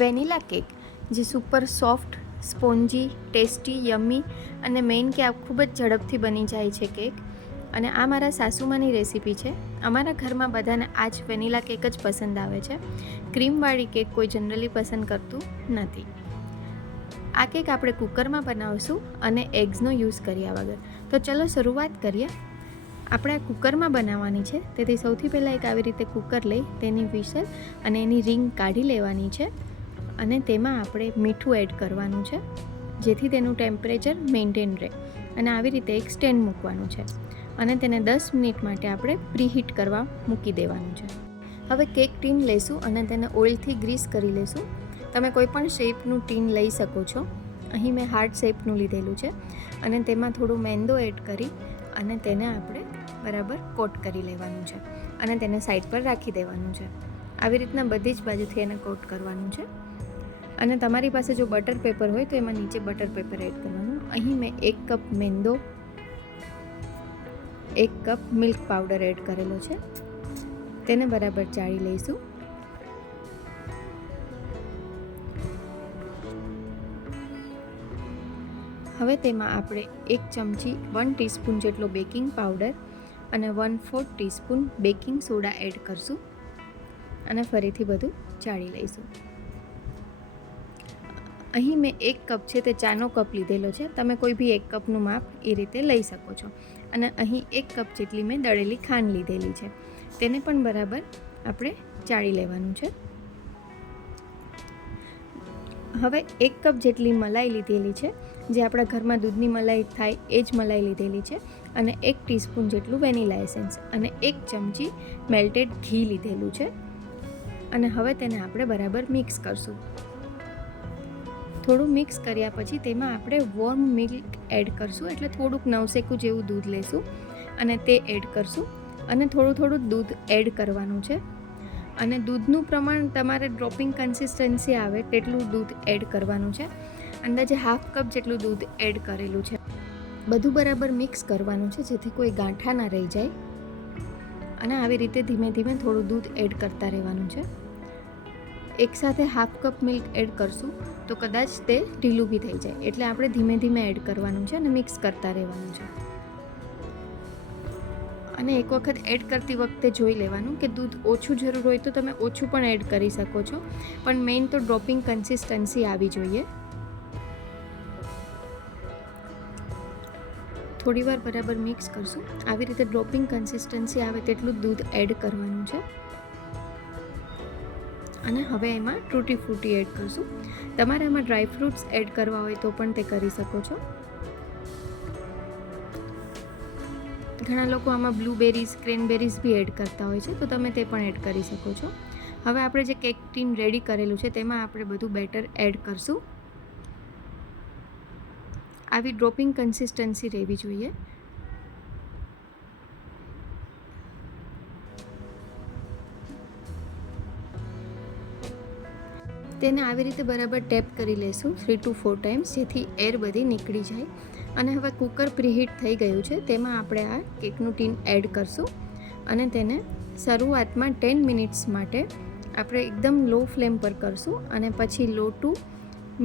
Vanilla cake જે super soft, spongy, tasty, yummy અને main કે આ ખૂબ જ ઝડપથી બની જાય છે કેક. અને આ મારા સાસુમાની રેસીપી છે. અમારા ઘરમાં બધાને આ જ વેનીલા કેક જ પસંદ આવે છે. ક્રીમવાળી કેક કોઈ જનરલી પસંદ કરતું નથી. આ કેક આપણે કુકરમાં બનાવશું અને એગ્સનો યુઝ કર્યા વગર. તો ચલો શરૂઆત કરીએ. આપણે આ કુકરમાં બનાવવાની છે, તેથી સૌથી પહેલાં એક આવી રીતે કુકર લઈ તેની વિસલ અને એની રિંગ કાઢી લેવાની છે અને તેમાં આપણે મીઠું એડ કરવાનું છે, જેથી તેનું ટેમ્પરેચર મેન્ટેન રહે. અને આવી રીતે એક સ્ટેન્ડ મૂકવાનું છે અને તેને 10 મિનિટ માટે આપણે પ્રીહીટ કરવા મૂકી દેવાનું છે. હવે કેક ટીન લઈશું અને તેને ઓઇલથી ગ્રીસ કરી લઈશું. તમે કોઈ પણ શેપનું ટીન લઈ શકો છો. અહીં મેં હાર્ટ શેપનું લીધેલું છે અને તેમાં થોડું મેંદો એડ કરી અને તેને આપણે બરાબર કોટ કરી લેવાનું છે અને તેને સાઈડ પર રાખી દેવાનું છે. આવી રીતના બધી જ બાજુથી એને કોટ કરવાનું છે. અને તમારી પાસે જો બટર પેપર હોય તો એમાં નીચે બટર પેપર એડ કરવાનું. અહીં મેં 1 કપ મેંદો, 1 કપ મિલ્ક પાવડર એડ કરેલો છે. તેને બરાબર ચાળી લઈશું. હવે તેમાં આપણે 1 ચમચી 1 ટીસ્પૂન જેટલો બેકિંગ પાવડર અને 1/4 ટીસ્પૂન બેકિંગ સોડા એડ કરશું અને ફરીથી બધું ચાળી લઈશું. અહીં મેં 1 કપ છે તે ચાનો કપ લીધેલો છે. તમે કોઈ બી 1 કપનું માપ એ રીતે લઈ શકો છો. અને અહીં 1 કપ જેટલી મેં દળેલી ખાંડ લીધેલી છે. તેને પણ બરાબર આપણે ચાળી લેવાનું છે. હવે 1 કપ જેટલી મલાઈ લીધેલી છે, જે આપણા ઘરમાં દૂધની મલાઈ થાય એ જ મલાઈ લીધેલી છે અને 1 ટીસ્પૂન જેટલું વેનીલા એસેન્સ અને 1 ચમચી મેલ્ટેડ ઘી લીધેલું છે. અને હવે તેને આપણે બરાબર મિક્સ કરશું. થોડું મિક્સ કર્યા પછી તેમાં આપણે વોર્મ મિલ્ક એડ કરશું, એટલે થોડુંક નવસેકું જેવું દૂધ લેશું અને તે એડ કરશું અને થોડું દૂધ એડ કરવાનું છે. અને દૂધનું પ્રમાણ તમારે ડ્રોપિંગ કન્સિસ્ટન્સી આવે તેટલું દૂધ એડ કરવાનું છે. અંદાજે હાફ કપ જેટલું દૂધ એડ કરેલું છે. બધું બરાબર મિક્સ કરવાનું છે, જેથી કોઈ ગાંઠા ના રહી જાય. અને આવી રીતે ધીમે ધીમે થોડું દૂધ એડ કરતા રહેવાનું છે. એકસાથે હાફ કપ મિલ્ક એડ કરશું તો કદાચ તે ઢીલું બી થઈ જાય, એટલે આપણે ધીમે ધીમે એડ કરવાનું છે અને મિક્સ કરતા રહેવાનું છે. અને એક વખત એડ કરતી વખતે જોઈ લેવાનું કે દૂધ ઓછું જરૂર હોય તો તમે ઓછું પણ એડ કરી શકો છો, પણ મેઇન તો ડ્રોપિંગ કન્સિસ્ટન્સી આવી જોઈએ. થોડીવાર બરાબર મિક્સ કરશું. આવી રીતે ડ્રોપિંગ કન્સિસ્ટન્સી આવે તેટલું દૂધ એડ કરવાનું છે. અને હવે એમાં ટૂટી ફ્રૂટી એડ કરશું. તમારે એમાં ડ્રાય ફ્રૂટ્સ એડ કરવા હોય તો પણ તે કરી શકો છો. ઘણા લોકો આમાં બ્લૂબેરીઝ, ક્રેનબેરીઝ બી એડ કરતા હોય છે, તો તમે તે પણ એડ કરી શકો છો. હવે આપણે જે કેક ટીન રેડી કરેલું છે તેમાં આપણે બધું બેટર એડ કરશું. આવી ડ્રોપિંગ કન્સિસ્ટન્સી રહેવી જોઈએ. તેને આવી રીતે બરાબર ટેપ કરી લઈશું 3 to 4 ટાઈમ્સ, જેથી એર બધી નીકળી જાય. અને હવે કુકર પ્રીહીટ થઈ ગયું છે, તેમાં આપણે આ કેકનું ટીન એડ કરશું અને તેને શરૂઆતમાં 10 મિનિટ્સ માટે આપણે એકદમ લો ફ્લેમ પર કરશું અને પછી લો ટુ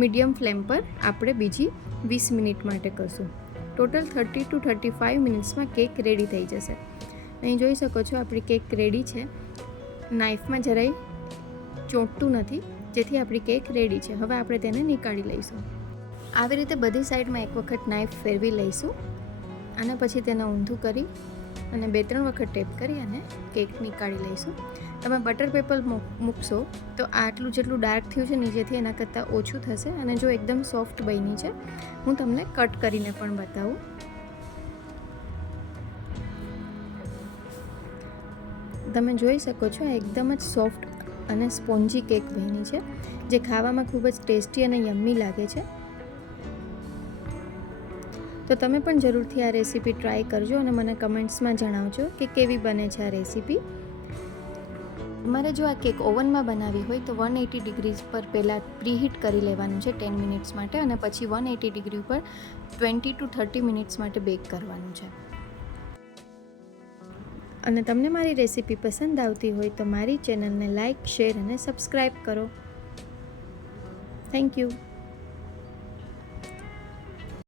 મીડિયમ ફ્લેમ પર આપણે બીજી 20 મિનિટ માટે કરશું. ટોટલ 30 to 35 મિનિટ્સમાં કેક રેડી થઈ જશે. અહીં જોઈ શકો છો આપણી કેક રેડી છે. નાઇફમાં જરાય ચોંટતું નથી, જેથી આપણી કેક રેડી છે. હવે આપણે તેને નીકાળી લઈશું. આવી રીતે બધી સાઈડમાં એક વખત નાઇફ ફેરવી લઈશું અને પછી તેને ઊંધું કરી અને 2-3 વખત ટેપ કરી અને કેક નીકાળી લઈશું. તમે બટર પેપર મૂકશો તો આટલું જેટલું ડાર્ક થયું છે નીચેથી એના કરતાં ઓછું થશે. અને જો એકદમ સોફ્ટ બની છે, હું તમને કટ કરીને પણ બતાવું. તમે જોઈ શકો છો આ એકદમ જ સોફ્ટ અને સ્પોન્જી કેક બની છે, જે ખાવામાં ખૂબ જ ટેસ્ટી અને યમ્મી લાગે છે. તો તમે પણ જરૂરથી આ રેસીપી ટ્રાય કરજો અને મને કમેન્ટ્સમાં જણાવજો કે કેવી બને છે આ રેસીપી. તમારે જો આ કેક ઓવનમાં બનાવી હોય તો 180 ડિગ્રી પર પહેલાં પ્રીહીટ કરી લેવાનું છે 10 મિનિટ્સ માટે અને પછી 180 ડિગ્રી પર 20 to 30 મિનિટ્સ માટે બેક કરવાનું છે. અને તમને મારી રેસીપી પસંદ આવતી હોય તો મારી ચેનલને લાઇક, શેર અને સબસ્ક્રાઈબ કરો. Thank you.